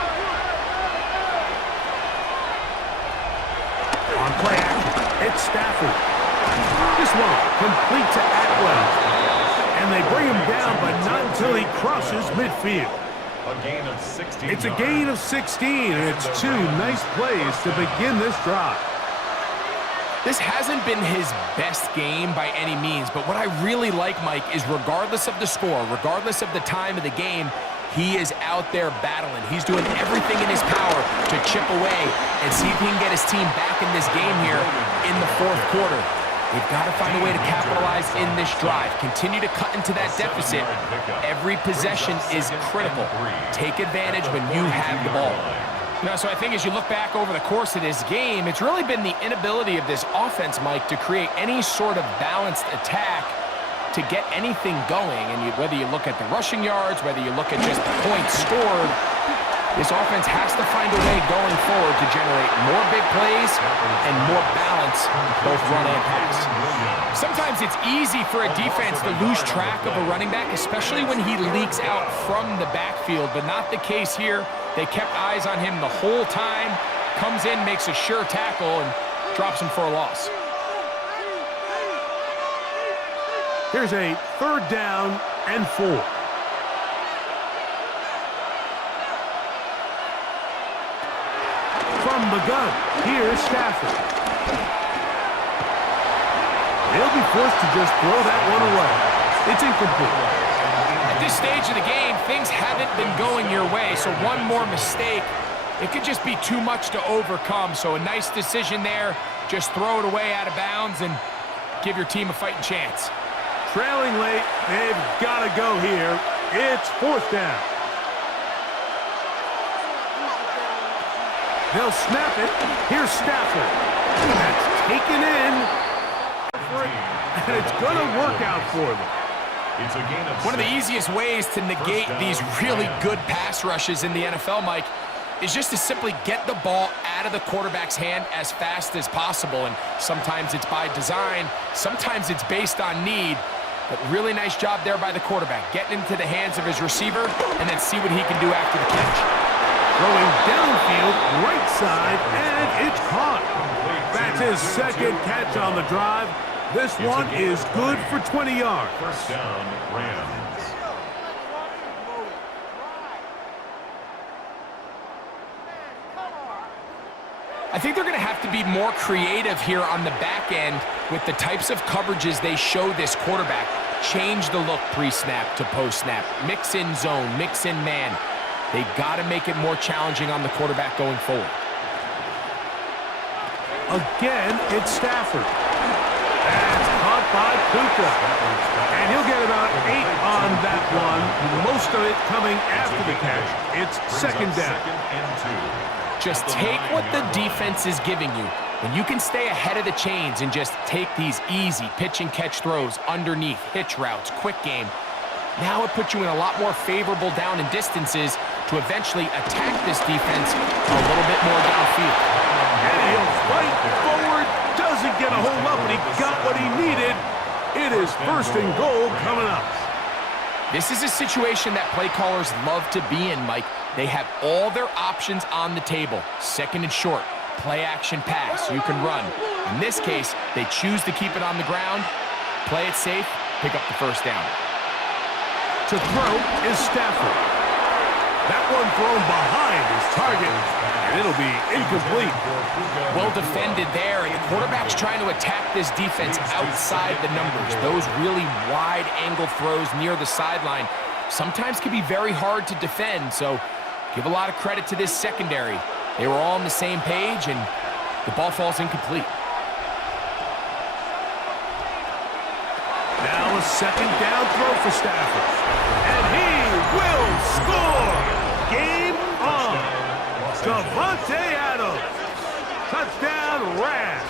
On play action, it's Stafford. This one complete to Atwell. And they bring him down, but not until he crosses midfield. A gain of 16 It's a gain of 16, and it's 2 nice plays to begin this drive. This hasn't been his best game by any means, but what I really like, Mike, is regardless of the score, regardless of the time of the game, he is out there battling. He's doing everything in his power to chip away and see if he can get his team back in this game here in the 4th quarter. They've got to find a way to capitalize in this drive. Continue to cut into that deficit. Every possession is critical. Take advantage when you have the ball. So I think as you look back over the course of this game, it's really been the inability of this offense, Mike, to create any sort of balanced attack to get anything going. And whether you look at the rushing yards, whether you look at just the points scored, this offense has to find a way going forward to generate more big plays and more balance, both run and pass. Sometimes it's easy for a defense to lose track of a running back, especially when he leaks out from the backfield, but not the case here. They kept eyes on him the whole time, comes in, makes a sure tackle, and drops him for a loss. Here's a 3rd down and 4. From the gun, here's Stafford. He'll be forced to just throw that one away. It's incomplete. At this stage of the game, things haven't been going your way, so one more mistake, it could just be too much to overcome. So a nice decision there. Just throw it away out of bounds and give your team a fighting chance. Trailing late, they've got to go here. It's 4th down. They'll snap it. Here's Stafford. That's taken in. And it's going to work out for them. It's a gain of 6. One of the easiest ways to negate these really good pass rushes in the NFL, Mike, is just to simply get the ball out of the quarterback's hand as fast as possible. And sometimes it's by design. Sometimes it's based on need. But really nice job there by the quarterback, getting into the hands of his receiver and then see what he can do after the catch. Throwing downfield, right side, and it's caught. That's his 2nd catch on the drive, This one is good for 20 yards. First down, Rams. I think they're going to have to be more creative here on the back end with the types of coverages they show this quarterback. Change the look pre-snap to post-snap. Mix in zone, mix in man. They've got to make it more challenging on the quarterback going forward. Again, it's Stafford. That's caught by Puka. And he'll get about 8 on that one. Most of it coming after the catch. It's second down. Just take what the defense is giving you. When you can stay ahead of the chains and just take these easy pitch and catch throws underneath, hitch routes, quick game, now it puts you in a lot more favorable down and distances to eventually attack this defense a little bit more downfield. And he'll fight forward, doesn't get a hold up, but he got what he needed. It is first and goal coming up. This is a situation that play callers love to be in, Mike. They have all their options on the table. Second and short, play action pass, you can run. In this case, they choose to keep it on the ground, play it safe, pick up the first down. To throw is Stafford. That one thrown behind his target, and it'll be incomplete. Well defended there, and the quarterback's trying to attack this defense outside the numbers. Those really wide angle throws near the sideline sometimes can be very hard to defend, so give a lot of credit to this secondary. They were all on the same page, and the ball falls incomplete. Now a second down throw for Stafford. And he will score! Game on! Davante Adams! Touchdown, Rams!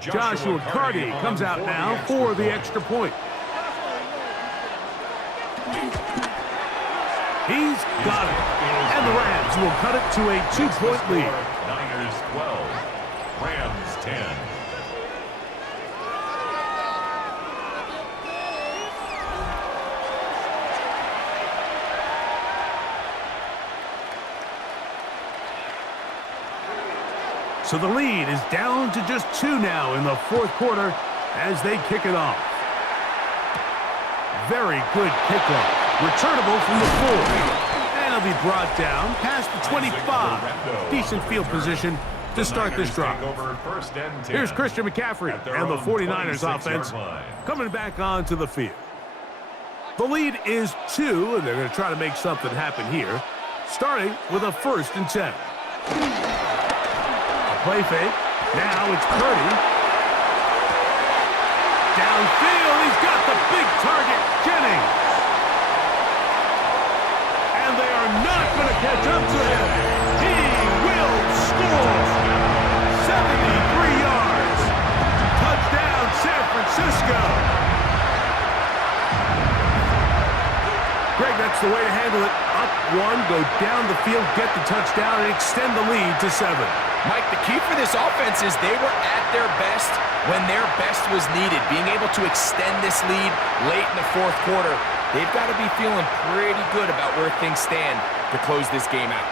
Joshua Carty comes out now for the extra point. He's got it. And the Rams will cut it to a 2-point lead. Niners 12, Rams 10. So the lead is down to just 2 now in the fourth quarter as they kick it off. Very good kickoff. Returnable from the 4. And it'll be brought down past the 25. Decent field position to start this drive. Here's Christian McCaffrey and the 49ers offense coming back onto the field. The lead is 2, and they're going to try to make something happen here, starting with a 1st and 10. Play fake. Now it's Purdy. Downfield, he's got the big target, Jennings. And they are not going to catch up to him. He will score. 73 yards. Touchdown, San Francisco. Greg, that's the way to handle it. Up 1, go down the field, get the touchdown, and extend the lead to 7. Mike, the key for this offense is they were at their best when their best was needed. Being able to extend this lead late in the fourth quarter, they've got to be feeling pretty good about where things stand to close this game out.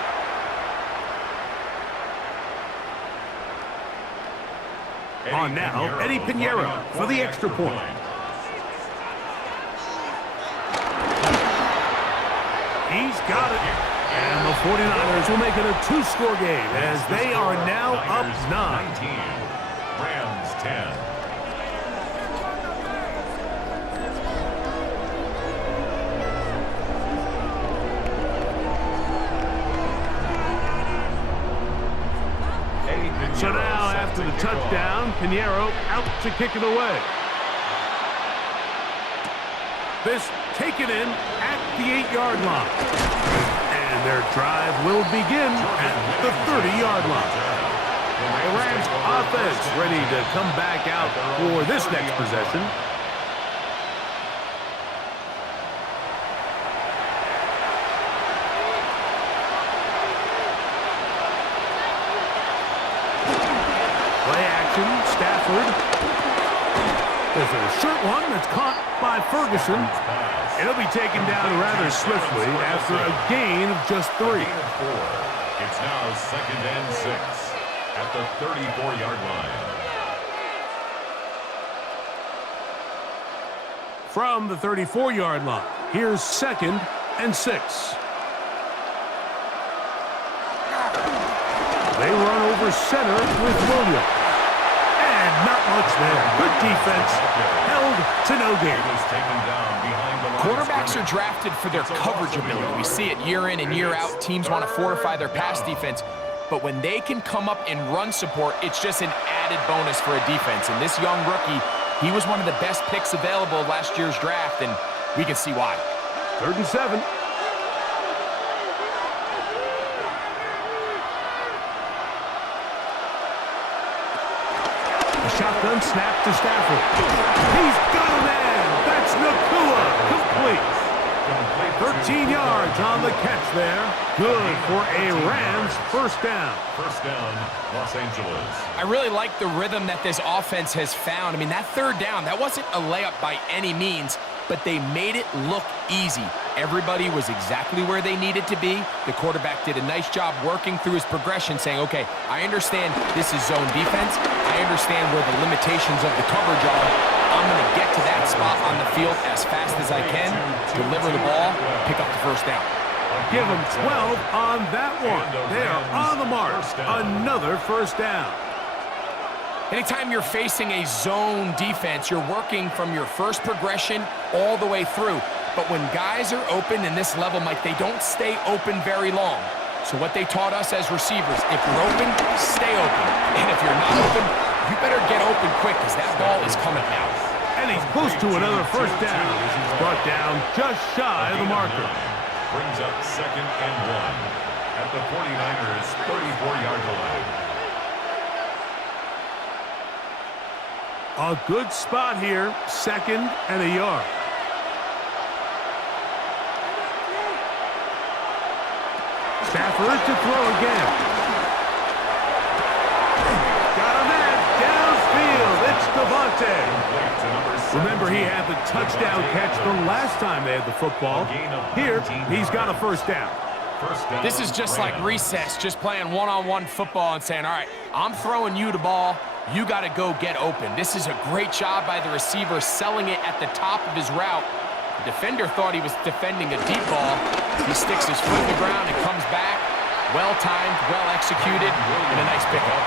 On now, Eddie Pinheiro for the extra point. He's got it. And the 49ers will make it a 2-score game as they are now up 9. 19, Rams 10. So now after the touchdown, Pinheiro out to kick it away. This taken in at the 8-yard line. And their drive will begin at the 30-yard line. The Rams offense ready to come back out for this next possession. Play action, Stafford. There's a short one that's caught by Ferguson. It'll be taken down rather swiftly after a gain of just 3. It's now 2nd and 6 at the 34-yard line. From the 34-yard line, here's 2nd and 6. They run over center with Williams. And not much there. Good defense. Held to no gain. Quarterbacks are drafted for their coverage ability. We see it year in and year out. Teams want to fortify their pass defense. But when they can come up in run support, it's just an added bonus for a defense. And this young rookie, he was one of the best picks available last year's draft, and we can see why. 3rd and 7. Shotgun snap to Stafford. He's got a man. That's Nakua. Complete. 13 yards on the catch there. Good for a Rams first down. First down, Los Angeles. I really like the rhythm that this offense has found. I mean, that 3rd down, that wasn't a layup by any means, but they made it look easy. Everybody was exactly where they needed to be. The quarterback did a nice job working through his progression, saying, okay, I understand this is zone defense. I understand where the limitations of the coverage are. I'm going to get to that spot on the field as fast as I can, deliver the ball, pick up the first down. Give them 12 on that one. They are on the mark. Another first down. Anytime you're facing a zone defense, you're working from your first progression all the way through. But when guys are open in this level, Mike, they don't stay open very long. So what they taught us as receivers, if you're open, stay open. And if you're not open, you better get open quick because that ball is coming out. And he's close to another first down. He's brought down just shy of the marker. Brings up 2nd and 1 at the 49ers' 34-yard line. A good spot here, 2nd and a yard. Stafford to throw again. Got a man downfield. It's Devontae. Remember, he had the touchdown catch the last time they had the football. Here, he's got a first down. This is just like recess, just playing one-on-one football and saying, all right, I'm throwing you the ball. You got to go get open. This is a great job by the receiver selling it at the top of his route. The defender thought he was defending a deep ball. He sticks his foot in the ground and comes back. Well-timed, well-executed, and a nice pickup.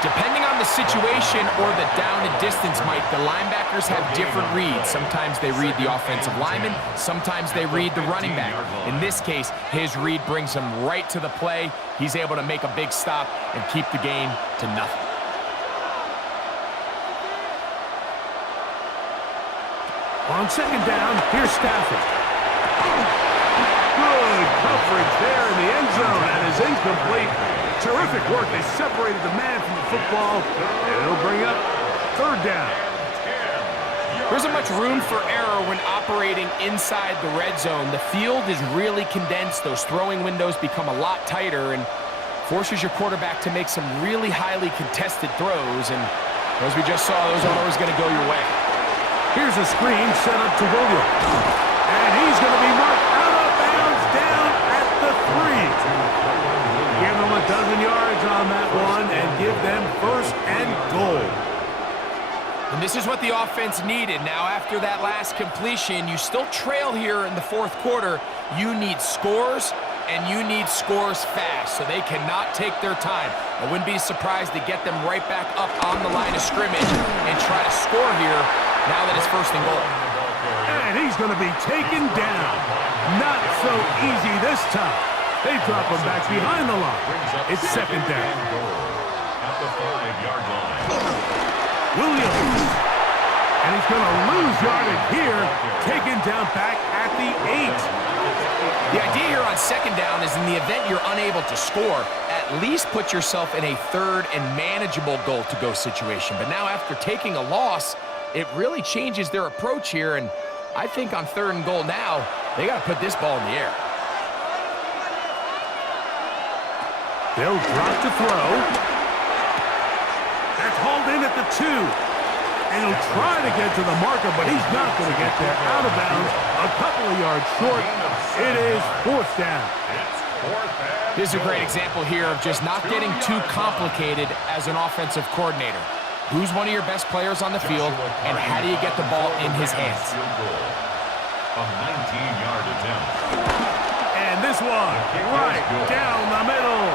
Depending on the situation or the down and distance, Mike, the linebackers have different reads. Sometimes they read the offensive lineman. Sometimes they read the running back. In this case, his read brings him right to the play. He's able to make a big stop and keep the game to nothing. On 2nd down, here's Stafford. Good coverage there in the end zone. That is incomplete. Terrific work. They separated the man from the football, and it'll bring up 3rd down. There isn't much room for error when operating inside the red zone. The field is really condensed. Those throwing windows become a lot tighter and forces your quarterback to make some really highly contested throws. And as we just saw, those aren't always going to go your way. Here's a screen set up to Williams. And he's going to be marked out of bounds down at the 3. Give them a dozen yards on that one and give them 1st and goal. And this is what the offense needed. Now, after that last completion, you still trail here in the 4th quarter. You need scores, and you need scores fast, so they cannot take their time. I wouldn't be surprised to get them right back up on the line of scrimmage and try to score here now that it's 1st and goal. And he's going to be taken down. Not so easy this time. They drop him back behind the line. It's 2nd down. At the 5-yard line. Williams. And he's going to lose yardage here. Taken down back at the 8. The idea here on second down is in the event you're unable to score, at least put yourself in a third and manageable goal-to-go situation. But now after taking a loss, it really changes their approach here, and I think on third and goal now, they got to put this ball in the air. They'll drop to throw. That's hauled in at the 2. And he'll try to get to the marker, but he's not going to get there. Out of bounds, a couple of yards short. It is fourth down. This is a great example here of just not getting too complicated as an offensive coordinator. Who's one of your best players on the field, and how do you get the ball in his hands? A 19-yard attempt. And this one, right down the middle.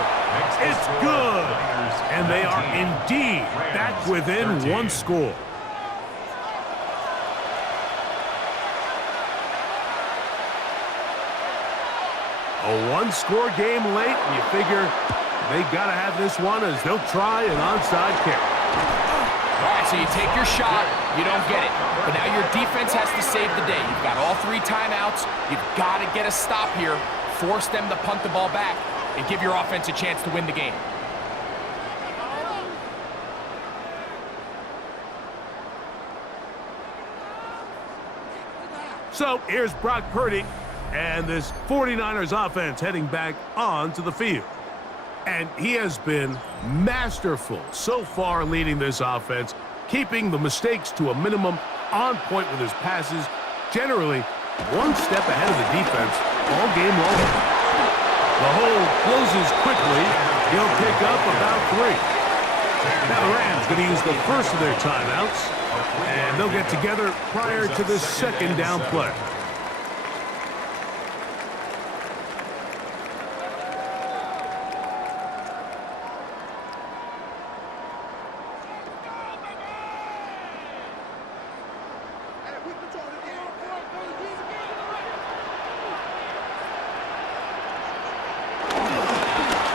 It's good. And they are indeed back within one score. A one-score game late, and you figure they got to have this one as they'll try an onside kick. All right, so you take your shot, you don't get it. But now your defense has to save the day. You've got all 3 timeouts. You've got to get a stop here, force them to punt the ball back, and give your offense a chance to win the game. So here's Brock Purdy and this 49ers offense heading back onto the field. And he has been masterful so far leading this offense, keeping the mistakes to a minimum, on point with his passes, generally one step ahead of the defense all game long. The hole closes quickly. He'll pick up about 3. Now the Rams going to use the first of their timeouts, and they'll get together prior to the second down play.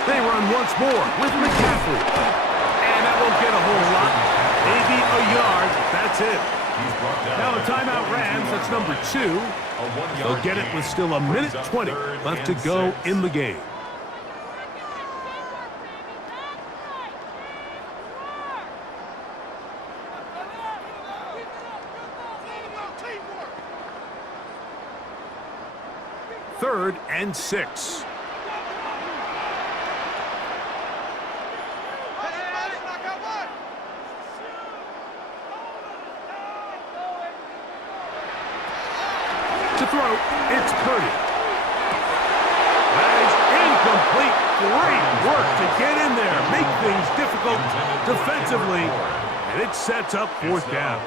They run once more with McCaffrey. And that won't get a whole lot. Maybe a yard. That's it. Now a timeout Rams. That's number 2. They'll get it with still a minute 20 left to go in the game. Third and 6. To throw, it's Purdy. That is incomplete. Great work to get in there, make things difficult defensively, and it sets up fourth down.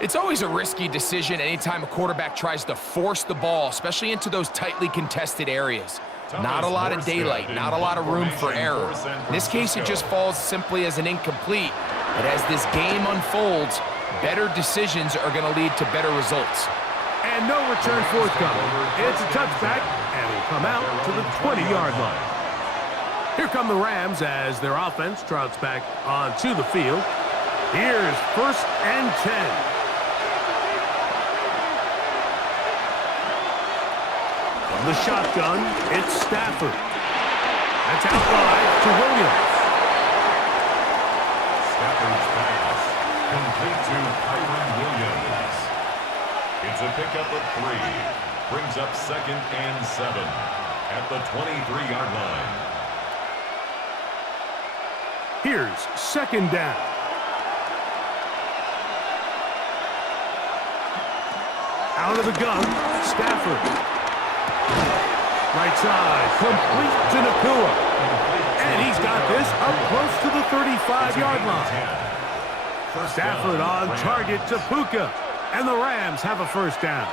It's always a risky decision anytime a quarterback tries to force the ball, especially into those tightly contested areas. Not a lot of daylight, not a lot of room for error. In this case, it just falls simply as an incomplete. But as this game unfolds, better decisions are going to lead to better results. And no return forthcoming. It's a touchback, and it'll come out to the 20-yard line. Here come the Rams as their offense trots back onto the field. Here's first and 10. From the shotgun, it's Stafford. That's out wide to Williams. Stafford's pass complete to Kyron Williams. It's a pickup of 3. Brings up second and 7 at the 23-yard line. Here's second down. Out of the gun, Stafford. Right side, complete to Nakua. And he's got this up close to the 35-yard line. Stafford on target to Puka. And the Rams have a first down.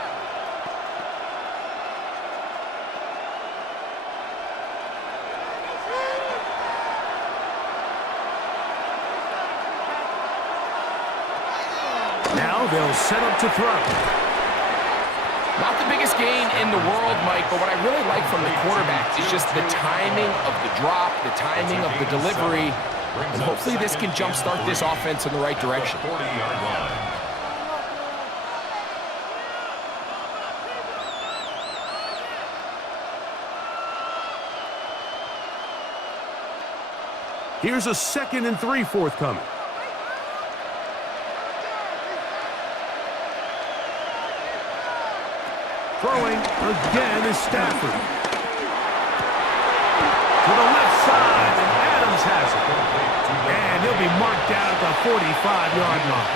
Now they'll set up to throw. Not the biggest gain in the world, Mike, but what I really like from the quarterback is just the timing of the drop, the timing of the delivery, and hopefully this can jumpstart this offense in the right direction. 40-yard line. Here's a 2nd and 3 forthcoming. Throwing again is Stafford. To the left side, and Adams has it. And he'll be marked down at the 45-yard line.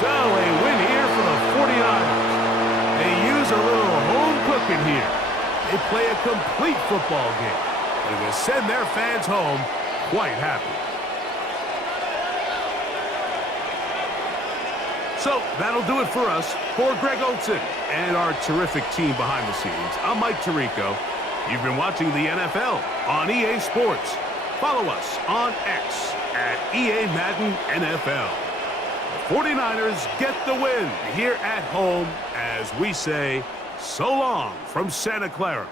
So a win here for the 49ers. They use a little home cooking here. They play a complete football game. And will send their fans home quite happy. So that'll do it for us. For Greg Olson and our terrific team behind the scenes, I'm Mike Tirico. You've been watching the NFL on EA Sports. Follow us on X at EA Madden NFL. The 49ers get the win here at home as we say so long from Santa Clara.